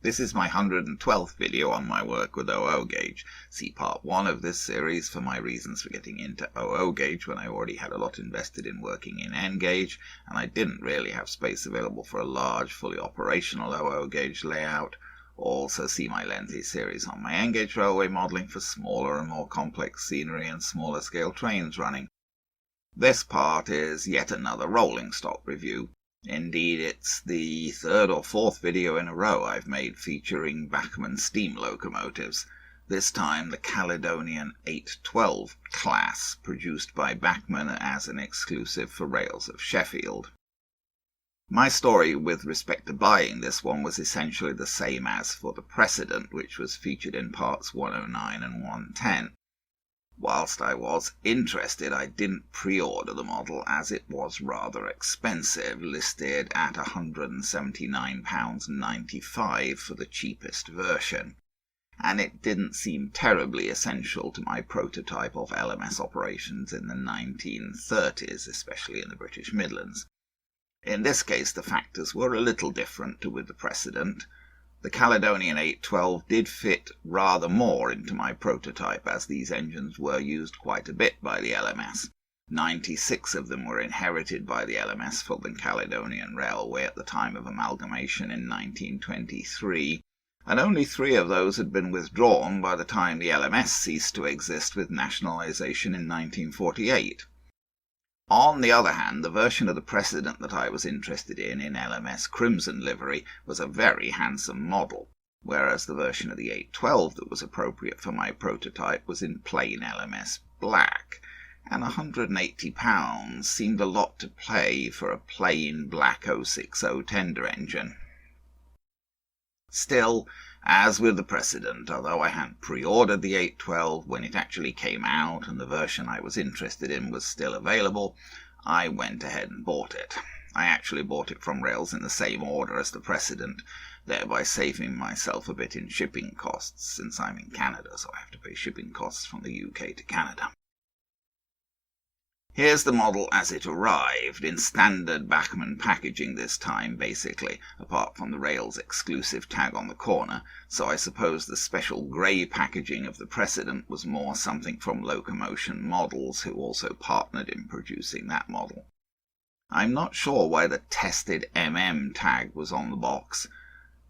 This is my 112th video on my work with OO gauge. See part 1 of this series for my reasons for getting into OO gauge when I already had a lot invested in working in N gauge, and I didn't really have space available for a large, fully operational OO gauge layout. Also see my lengthy series on my N gauge railway modelling for smaller and more complex scenery and smaller scale trains running. This part is yet another rolling stock review. Indeed, it's the third or fourth video in a row I've made featuring Bachmann steam locomotives, this time the Caledonian 812 class, produced by Bachmann as an exclusive for Rails of Sheffield. My story with respect to buying this one was essentially the same as for the precedent, which was featured in parts 109 and 110. Whilst I was interested, I didn't pre-order the model as it was rather expensive, listed at £179.95 for the cheapest version, and it didn't seem terribly essential to my prototype of LMS operations in the 1930s, especially in the British Midlands. In this case, the factors were a little different to with the precedent. The Caledonian 812 did fit rather more into my prototype, as these engines were used quite a bit by the LMS. 96 of them were inherited by the LMS for the Caledonian Railway at the time of amalgamation in 1923, and only 3 of those had been withdrawn by the time the LMS ceased to exist with nationalisation in 1948. On the other hand, the version of the precedent that I was interested in LMS Crimson livery, was a very handsome model, whereas the version of the 812 that was appropriate for my prototype was in plain LMS black, and £180 seemed a lot to pay for a plain black 060 tender engine. Still, as with the precedent, although I hadn't pre-ordered the 812 when it actually came out and the version I was interested in was still available, I went ahead and bought it. I actually bought it from Rails in the same order as the precedent, thereby saving myself a bit in shipping costs, since I'm in Canada, so I have to pay shipping costs from the UK to Canada. Here's the model as it arrived, in standard Bachmann packaging this time, basically, apart from the Rails exclusive tag on the corner, so I suppose the special grey packaging of the precedent was more something from Locomotion Models, who also partnered in producing that model. I'm not sure why the tested tag was on the box.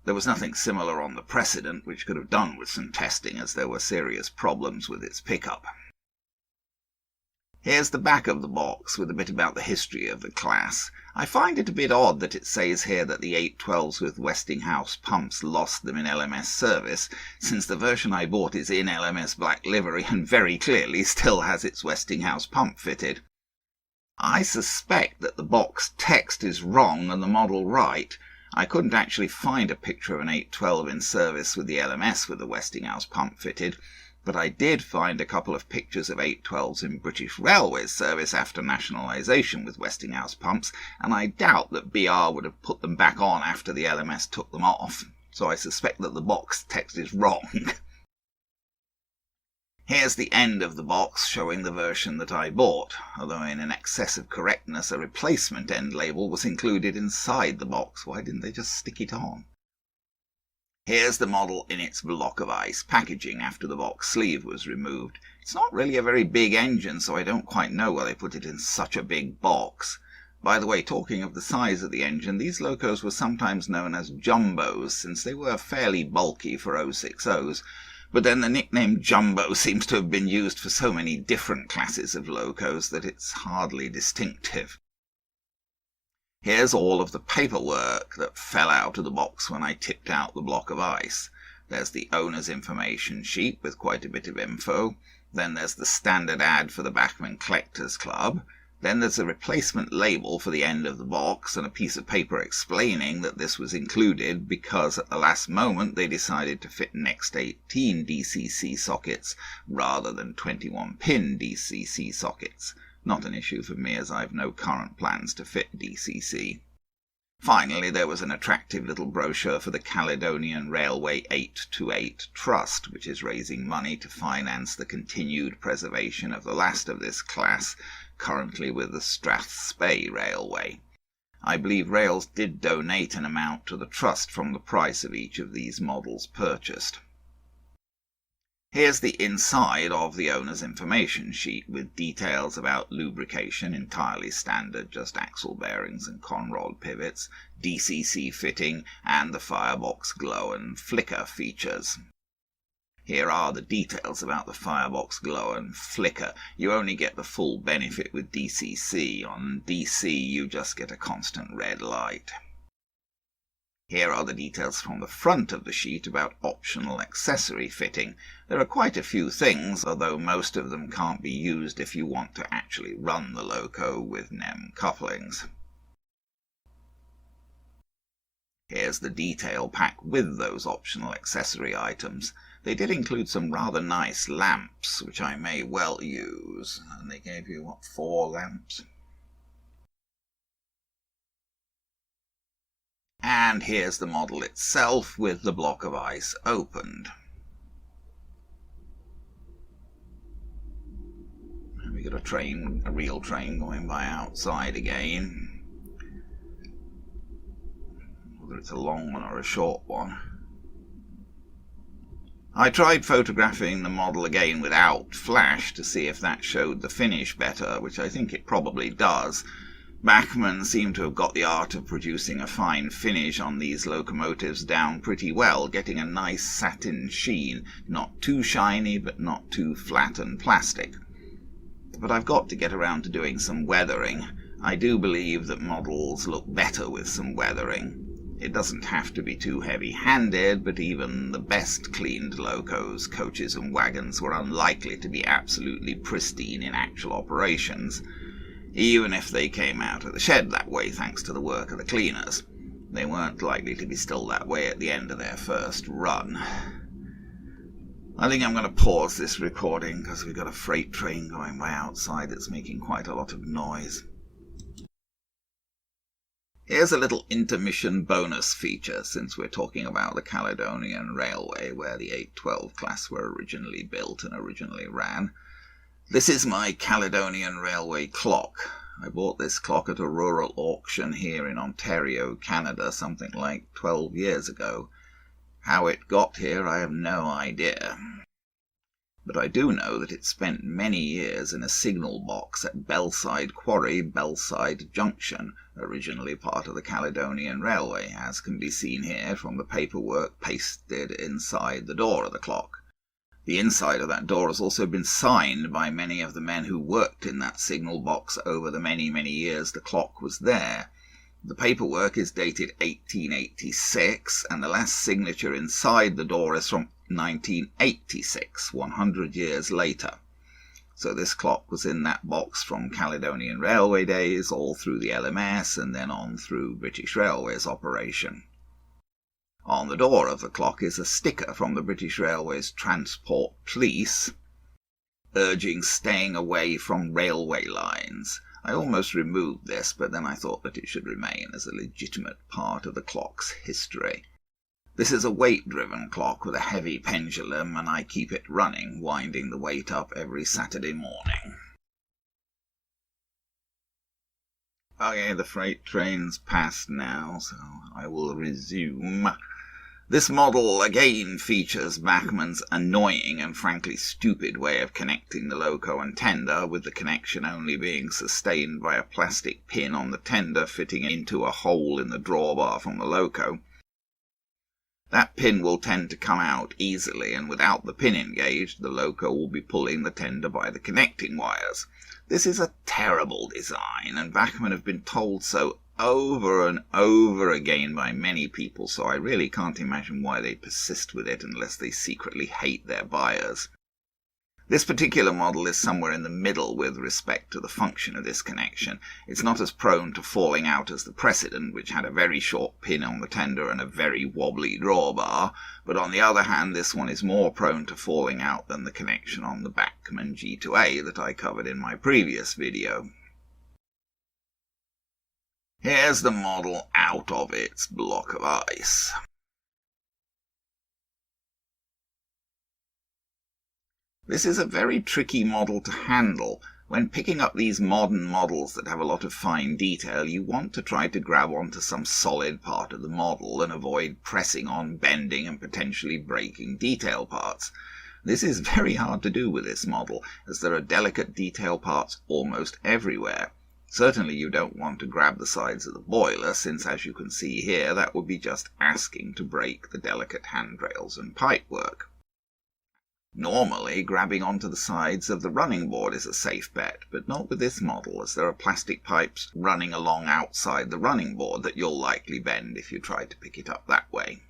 There was nothing similar on the precedent, which could have done with some testing, as there were serious problems with its pickup. Here's the back of the box, with a bit about the history of the class. I find it a bit odd that it says here that the 812s with Westinghouse pumps lost them in LMS service, since the version I bought is in LMS black livery and very clearly still has its Westinghouse pump fitted. I suspect that the box text is wrong and the model right. I couldn't actually find a picture of an 812 in service with the LMS with the Westinghouse pump fitted, but I did find a couple of pictures of 812s in British Railways service after nationalisation with Westinghouse pumps, and I doubt that BR would have put them back on after the LMS took them off, so I suspect that the box text is wrong. Here's the end of the box showing the version that I bought, although in an excess of correctness a replacement end label was included inside the box. Why didn't they just stick it on? Here's the model in its block of ice packaging after the box sleeve was removed. It's not really a very big engine, so I don't quite know why they put it in such a big box. By the way, talking of the size of the engine, these locos were sometimes known as jumbos, since they were fairly bulky for 060s, but then the nickname jumbo seems to have been used for so many different classes of locos that it's hardly distinctive. Here's all of the paperwork that fell out of the box when I tipped out the block of ice. There's the owner's information sheet with quite a bit of info. Then there's the standard ad for the Bachmann Collectors Club. Then there's a replacement label for the end of the box and a piece of paper explaining that this was included because at the last moment they decided to fit next 18 DCC sockets rather than 21-pin DCC sockets. Not an issue for me, as I've no current plans to fit DCC. Finally, there was an attractive little brochure for the Caledonian Railway 828 Trust, which is raising money to finance the continued preservation of the last of this class, currently with the Strathspey Railway. I believe Rails did donate an amount to the trust from the price of each of these models purchased. Here's the inside of the owner's information sheet with details about lubrication, entirely standard, just axle bearings and conrod pivots, DCC fitting, and the firebox glow and flicker features. Here are the details about the firebox glow and flicker. You only get the full benefit with DCC. On DC you just get a constant red light. Here are the details from the front of the sheet about optional accessory fitting. There are quite a few things, although most of them can't be used if you want to actually run the loco with NEM couplings. Here's the detail pack with those optional accessory items. They did include some rather nice lamps, which I may well use. And they gave you, 4 lamps? And here's the model itself with the block of ice opened. And we got a real train going by outside again. Whether it's a long one or a short one. I tried photographing the model again without flash to see if that showed the finish better, which I think it probably does. Bachmann seemed to have got the art of producing a fine finish on these locomotives down pretty well, getting a nice satin sheen, not too shiny but not too flat and plastic. But I've got to get around to doing some weathering. I do believe that models look better with some weathering. It doesn't have to be too heavy-handed, but even the best cleaned locos, coaches and wagons were unlikely to be absolutely pristine in actual operations. Even if they came out of the shed that way thanks to the work of the cleaners, they weren't likely to be still that way at the end of their first run. I think I'm going to pause this recording because we've got a freight train going by outside that's making quite a lot of noise. Here's a little intermission bonus feature since we're talking about the Caledonian Railway where the 812 class were originally built and originally ran. This is my Caledonian Railway clock. I bought this clock at a rural auction here in Ontario, Canada, something like 12 years ago. How it got here I have no idea. But I do know that it spent many years in a signal box at Bellside Quarry, Bellside Junction, originally part of the Caledonian Railway, as can be seen here from the paperwork pasted inside the door of the clock. The inside of that door has also been signed by many of the men who worked in that signal box over the many, many years the clock was there. The paperwork is dated 1886, and the last signature inside the door is from 1986, 100 years later. So this clock was in that box from Caledonian Railway days, all through the LMS, and then on through British Railways operation. On the door of the clock is a sticker from the British Railways Transport Police, urging staying away from railway lines. I almost removed this, but then I thought that it should remain as a legitimate part of the clock's history. This is a weight-driven clock with a heavy pendulum, and I keep it running, winding the weight up every Saturday morning. Okay, the freight train's past now, so I will resume. This model again features Bachmann's annoying and frankly stupid way of connecting the loco and tender, with the connection only being sustained by a plastic pin on the tender fitting into a hole in the drawbar from the loco. That pin will tend to come out easily, and without the pin engaged, the loco will be pulling the tender by the connecting wires. This is a terrible design, and Bachmann have been told so over and over again by many people, so I really can't imagine why they persist with it unless they secretly hate their buyers. This particular model is somewhere in the middle with respect to the function of this connection. It's not as prone to falling out as the precedent, which had a very short pin on the tender and a very wobbly drawbar, but on the other hand this one is more prone to falling out than the connection on the Bachmann G2A that I covered in my previous video. Here's the model out of its block of ice. This is a very tricky model to handle. When picking up these modern models that have a lot of fine detail, you want to try to grab onto some solid part of the model and avoid pressing on, bending and potentially breaking detail parts. This is very hard to do with this model, as there are delicate detail parts almost everywhere. Certainly you don't want to grab the sides of the boiler, since as you can see here, that would be just asking to break the delicate handrails and pipework. Normally, grabbing onto the sides of the running board is a safe bet, but not with this model, as there are plastic pipes running along outside the running board that you'll likely bend if you try to pick it up that way.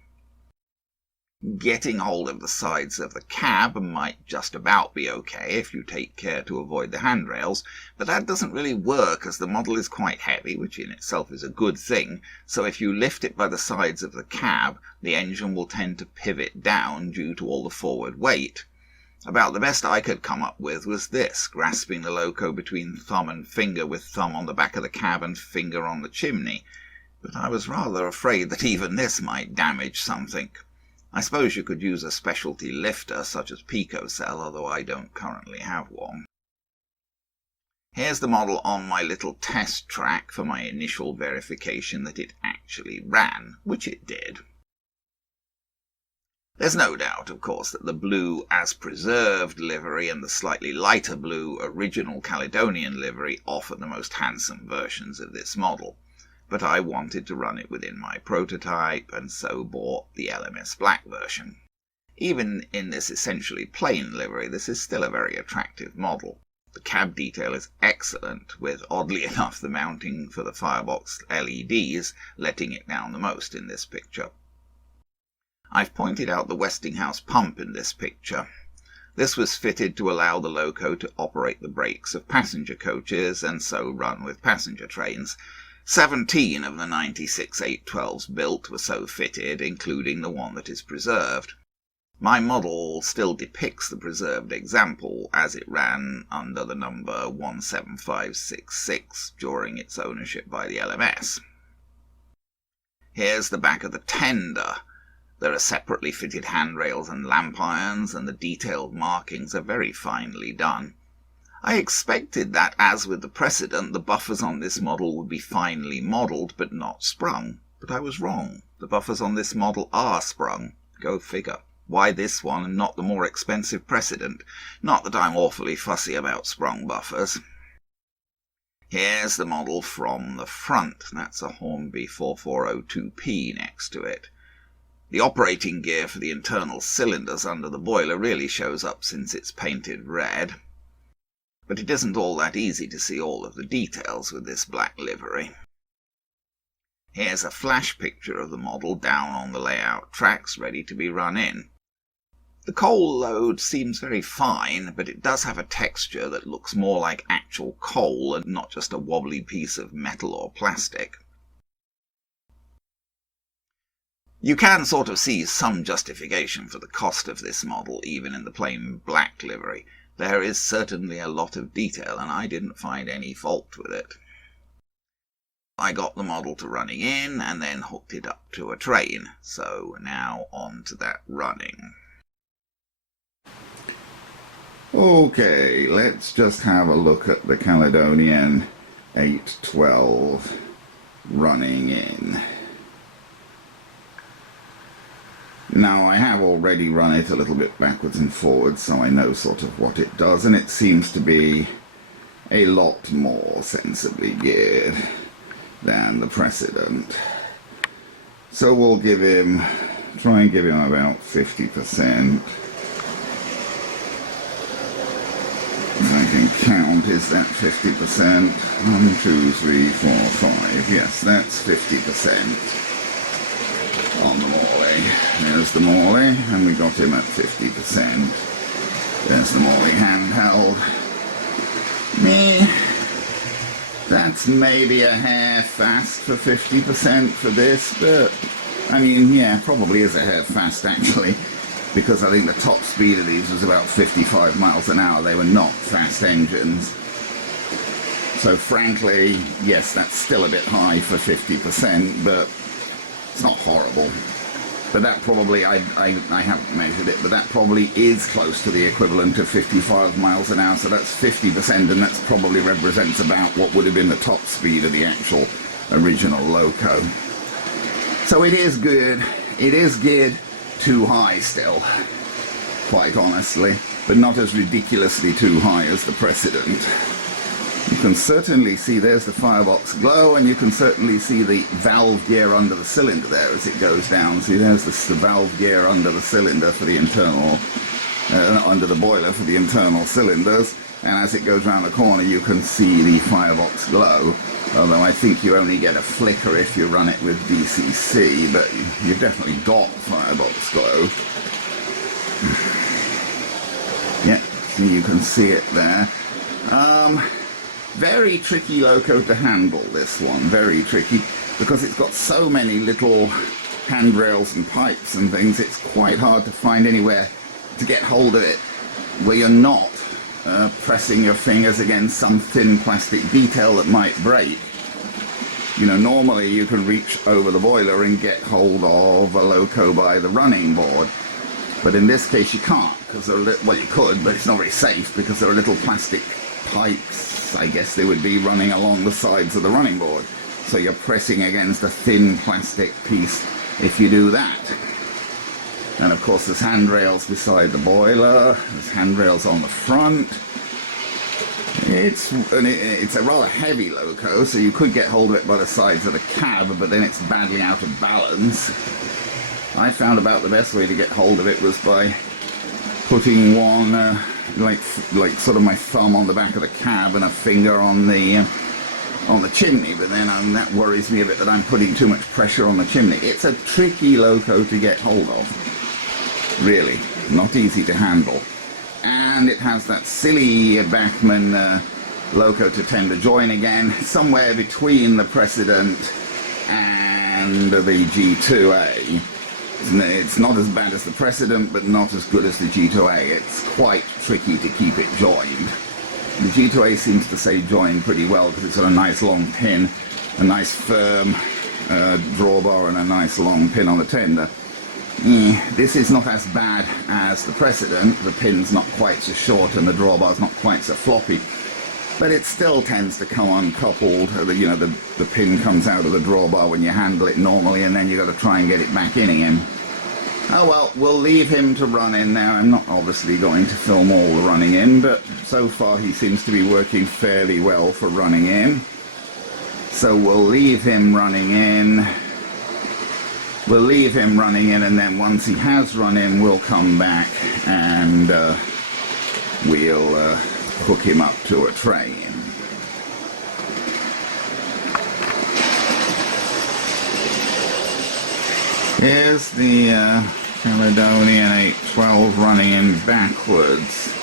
Getting hold of the sides of the cab might just about be okay if you take care to avoid the handrails, but that doesn't really work as the model is quite heavy, which in itself is a good thing, so if you lift it by the sides of the cab, the engine will tend to pivot down due to all the forward weight. About the best I could come up with was this, grasping the loco between thumb and finger with thumb on the back of the cab and finger on the chimney, but I was rather afraid that even this might damage something. I suppose you could use a specialty lifter such as Picocell, although I don't currently have one. Here's the model on my little test track for my initial verification that it actually ran, which it did. There's no doubt, of course, that the blue as preserved livery and the slightly lighter blue original Caledonian livery offer the most handsome versions of this model, but I wanted to run it within my prototype and so bought the LMS Black version. Even in this essentially plain livery, this is still a very attractive model. The cab detail is excellent, with oddly enough the mounting for the firebox LEDs letting it down the most in this picture. I've pointed out the Westinghouse pump in this picture. This was fitted to allow the loco to operate the brakes of passenger coaches and so run with passenger trains. 17 of the 96 812s built were so fitted, including the one that is preserved. My model still depicts the preserved example as it ran under the number 17566 during its ownership by the LMS. Here's the back of the tender. There are separately fitted handrails and lamp irons, and the detailed markings are very finely done. I expected that, as with the precedent, the buffers on this model would be finely modelled but not sprung. But I was wrong. The buffers on this model are sprung. Go figure. Why this one and not the more expensive precedent? Not that I'm awfully fussy about sprung buffers. Here's the model from the front. That's a Hornby 4402P next to it. The operating gear for the internal cylinders under the boiler really shows up since it's painted red. But it isn't all that easy to see all of the details with this black livery. Here's a flash picture of the model down on the layout tracks ready to be run in. The coal load seems very fine, but it does have a texture that looks more like actual coal and not just a wobbly piece of metal or plastic. You can sort of see some justification for the cost of this model, even in the plain black livery. There is certainly a lot of detail, and I didn't find any fault with it. I got the model to running in, and then hooked it up to a train. So now on to that running. Okay, let's just have a look at the Caledonian 812 running in. Now, I have already run it a little bit backwards and forwards, so I know sort of what it does, and it seems to be a lot more sensibly geared than the precedent. So we'll try and give him about 50%. If I can count, is that 50%? 1, 2, 3, 4, 5. Yes, that's 50%. On the Morley. There's the Morley, and we got him at 50%. There's the Morley handheld. That's maybe a hair fast for 50% for this, but I mean, yeah, probably is a hair fast actually, because I think the top speed of these was about 55 miles an hour. They were not fast engines. So frankly, yes, that's still a bit high for 50%, but it's not horrible. But that probably, I haven't measured it, but that probably is close to the equivalent of 55 miles an hour, so that's 50%, and that's probably represents about what would have been the top speed of the actual original loco. So it is good. It is geared too high still, quite honestly, but not as ridiculously too high as the precedent. You can certainly see there's the firebox glow, and you can certainly see the valve gear under the cylinder there as it goes down. See, there's the valve gear under the cylinder for the internal, under the boiler for the internal cylinders, and as it goes around the corner you can see the firebox glow, although I think you only get a flicker if you run it with DCC, but you've definitely got firebox glow. Yeah, see, you can see it there. Very tricky loco to handle, this one, very tricky, because it's got so many little handrails and pipes and things. It's quite hard to find anywhere to get hold of it where you're not pressing your fingers against some thin plastic detail that might break. You know, normally you can reach over the boiler and get hold of a loco by the running board, but in this case you can't, because well, you could, but it's not very safe because there are little plastic pipes, I guess they would be, running along the sides of the running board. So you're pressing against a thin plastic piece if you do that. And of course there's handrails beside the boiler, there's handrails on the front. It's a rather heavy loco, so you could get hold of it by the sides of the cab, but then it's badly out of balance. I found about the best way to get hold of it was by putting one, like sort of my thumb on the back of the cab and a finger on the chimney, but then that worries me a bit that I'm putting too much pressure on the chimney. It's a tricky loco to get hold of, really, not easy to handle. And it has that silly Bachmann loco to tender join again, somewhere between the precedent and the G2A. It's not as bad as the precedent, but not as good as the G2A. It's quite tricky to keep it joined. The G2A seems to say joined pretty well because it's got a nice long pin, a nice firm drawbar, and a nice long pin on the tender. This is not as bad as the precedent. The pin's not quite so short and the drawbar's not quite so floppy, but it still tends to come uncoupled. You know, the pin comes out of the drawbar when you handle it normally, and then you've got to try and get it back in again. Oh well, we'll leave him to run in now. I'm not obviously going to film all the running in, but so far he seems to be working fairly well for running in. So we'll leave him running in. We'll leave him running in, and then once he has run in, we'll come back and we'll hook him up to a train. Here's the Caledonian 812 running in backwards.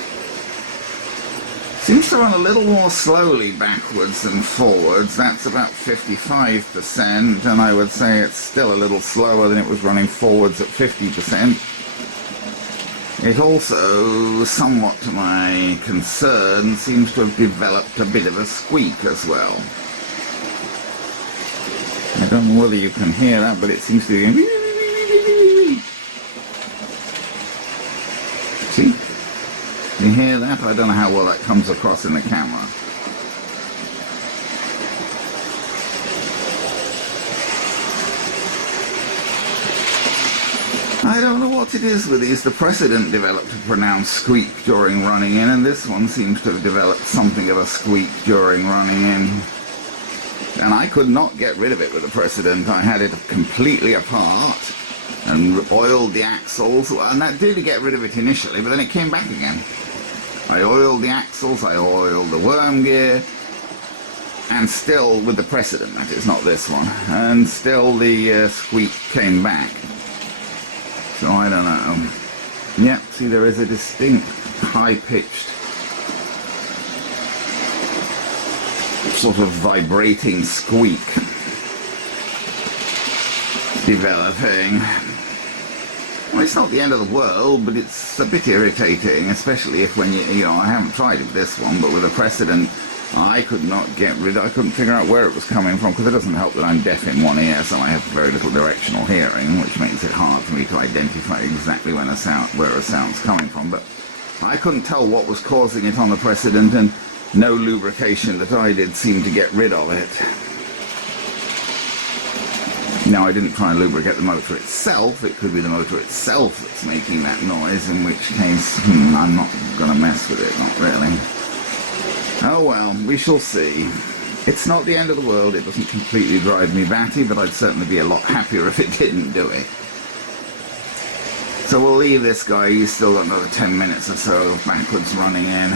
Seems to run a little more slowly backwards than forwards. That's about 55%, and I would say it's still a little slower than it was running forwards at 50%. It also, somewhat to my concern, seems to have developed a bit of a squeak as well. I don't know whether you can hear that, but it seems to be going... See? You hear that? I don't know how well that comes across in the camera. I don't know what it is with these. The precedent developed a pronounced squeak during running in, and this one seems to have developed something of a squeak during running in. And I could not get rid of it with the precedent. I had it completely apart and oiled the axles, and that did get rid of it initially, but then it came back again. I oiled the axles, I oiled the worm gear, and still, with the precedent, that is, not this one, and still the squeak came back. So I don't know. Yep, see, there is a distinct high-pitched sort of vibrating squeak developing. Well, it's not the end of the world, but it's a bit irritating, especially if when you know, I haven't tried it with this one, but with a precedent, I could not get rid of, I couldn't figure out where it was coming from, because it doesn't help that I'm deaf in one ear, so I have very little directional hearing, which makes it hard for me to identify exactly when where a sound's coming from. But I couldn't tell what was causing it on the precedent, and no lubrication that I did seemed to get rid of it. Now, I didn't try and lubricate the motor itself. It could be the motor itself that's making that noise, in which case, I'm not going to mess with it, not really. Oh well, we shall see. It's not the end of the world. It doesn't completely drive me batty, but I'd certainly be a lot happier if it didn't do it. So we'll leave this guy. He's still got another 10 minutes or so of backwards running in.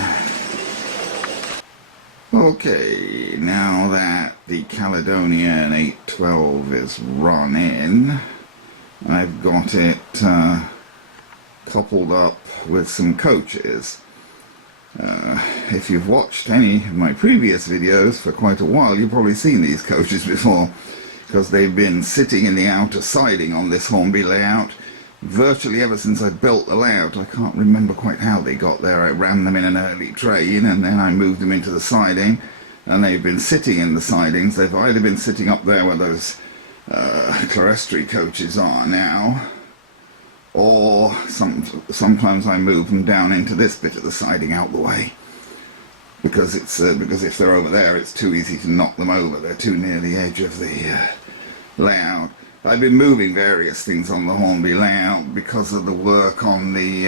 Okay, now that the Caledonian 812 is run in, I've got it coupled up with some coaches. If you've watched any of my previous videos for quite a while, you've probably seen these coaches before, because they've been sitting in the outer siding on this Hornby layout virtually ever since I built the layout. I can't remember quite how they got there. I ran them in an early train, and then I moved them into the siding, and they've been sitting in the sidings. They've either been sitting up there where those Accessory coaches are now, or sometimes I move them down into this bit of the siding out the way, because if they're over there, it's too easy to knock them over. They're too near the edge of the layout. I've been moving various things on the Hornby layout because of the work on the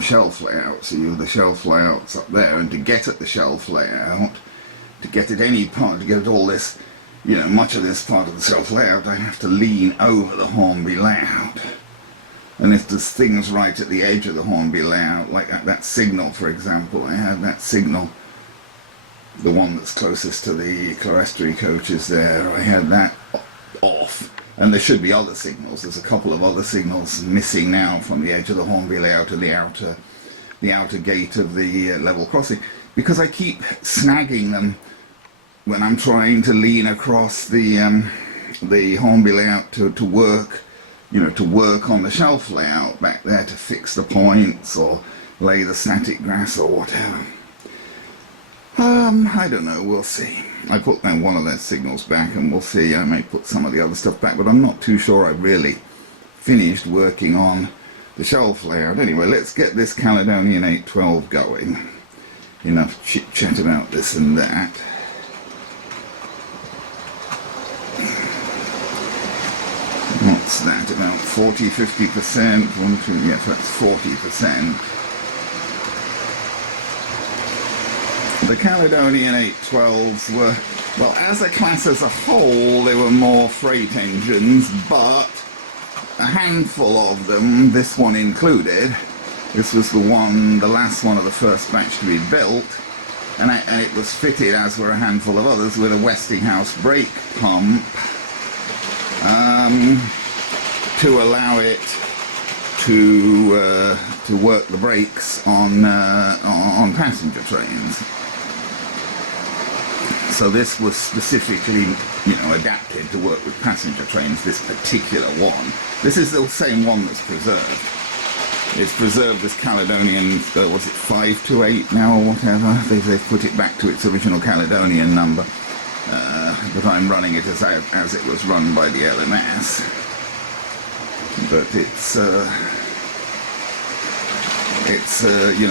shelf layout. So the shelf layout's up there, and to get at the shelf layout, to get at any part, to get at all this, much of this part of the shelf layout, I have to lean over the Hornby layout. And if there's things right at the edge of the Hornby layout, like that signal, for example, I have that signal, the one that's closest to the Accessory coaches there, I had that off. And there should be other signals. There's a couple of other signals missing now from the edge of the Hornby layout to the outer gate of the level crossing, because I keep snagging them when I'm trying to lean across the Hornby layout to work, to work on the shelf layout back there, to fix the points or lay the static grass or whatever. I don't know, we'll see. I put down one of those signals back, and we'll see. I may put some of the other stuff back, but I'm not too sure I really finished working on the shelf layout. Anyway, let's get this Caledonian 812 going. Enough chit-chat about this and that. What's that, about 40-50%? Yes, that's 40%. The Caledonian 812s were, well, as a class as a whole, they were more freight engines, but a handful of them, this one included, this was the last one of the first batch to be built, and it was fitted, as were a handful of others, with a Westinghouse brake pump to allow it to work the brakes on passenger trains. So this was specifically, adapted to work with passenger trains, this particular one. This is the same one that's preserved. It's preserved as Caledonian, was it 528 now or whatever? They've put it back to its original Caledonian number. But I'm running it as it was run by the LMS. But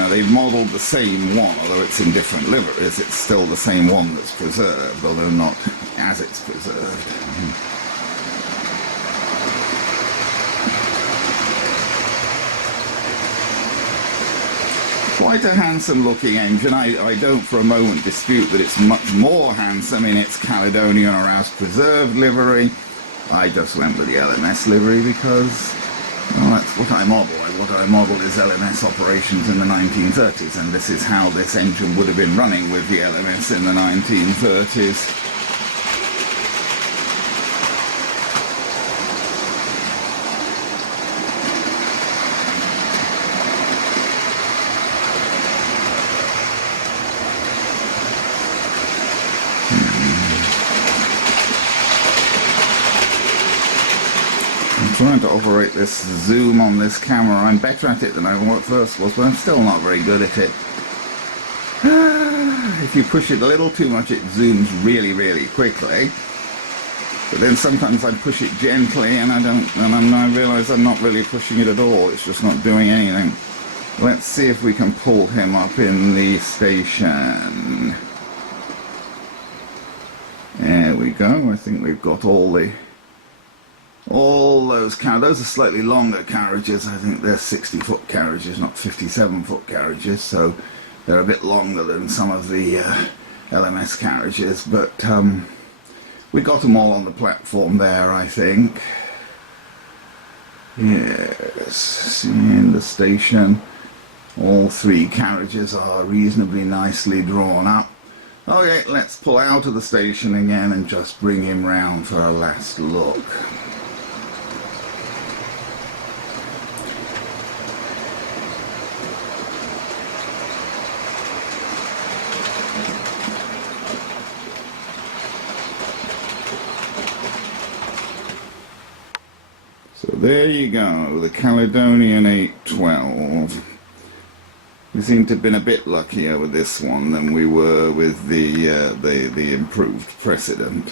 they've modelled the same one, although it's in different liveries. It's still the same one that's preserved, although not as it's preserved. Quite a handsome looking engine. I don't for a moment dispute that it's much more handsome in its Caledonian or as preserved livery. I just went with the LMS livery because, well, that's what I model. What I modelled is LMS operations in the 1930s, and this is how this engine would have been running with the LMS in the 1930s. Trying to operate this zoom on this camera. I'm better at it than I first was, but I'm still not very good at it. if you push it a little too much, it zooms really, really quickly. But then sometimes I push it gently, and I realise I'm not really pushing it at all. It's just not doing anything. Let's see if we can pull him up in the station. There we go. I think we've got all those carriages. Those are slightly longer carriages. I think they're 60-foot carriages, not 57-foot carriages. So they're a bit longer than some of the LMS carriages. But we got them all on the platform there, I think. Yes, in the station. All three carriages are reasonably nicely drawn up. Okay, let's pull out of the station again and just bring him round for a last look. So there you go, the Caledonian 812. We seem to have been a bit luckier with this one than we were with the improved precedent.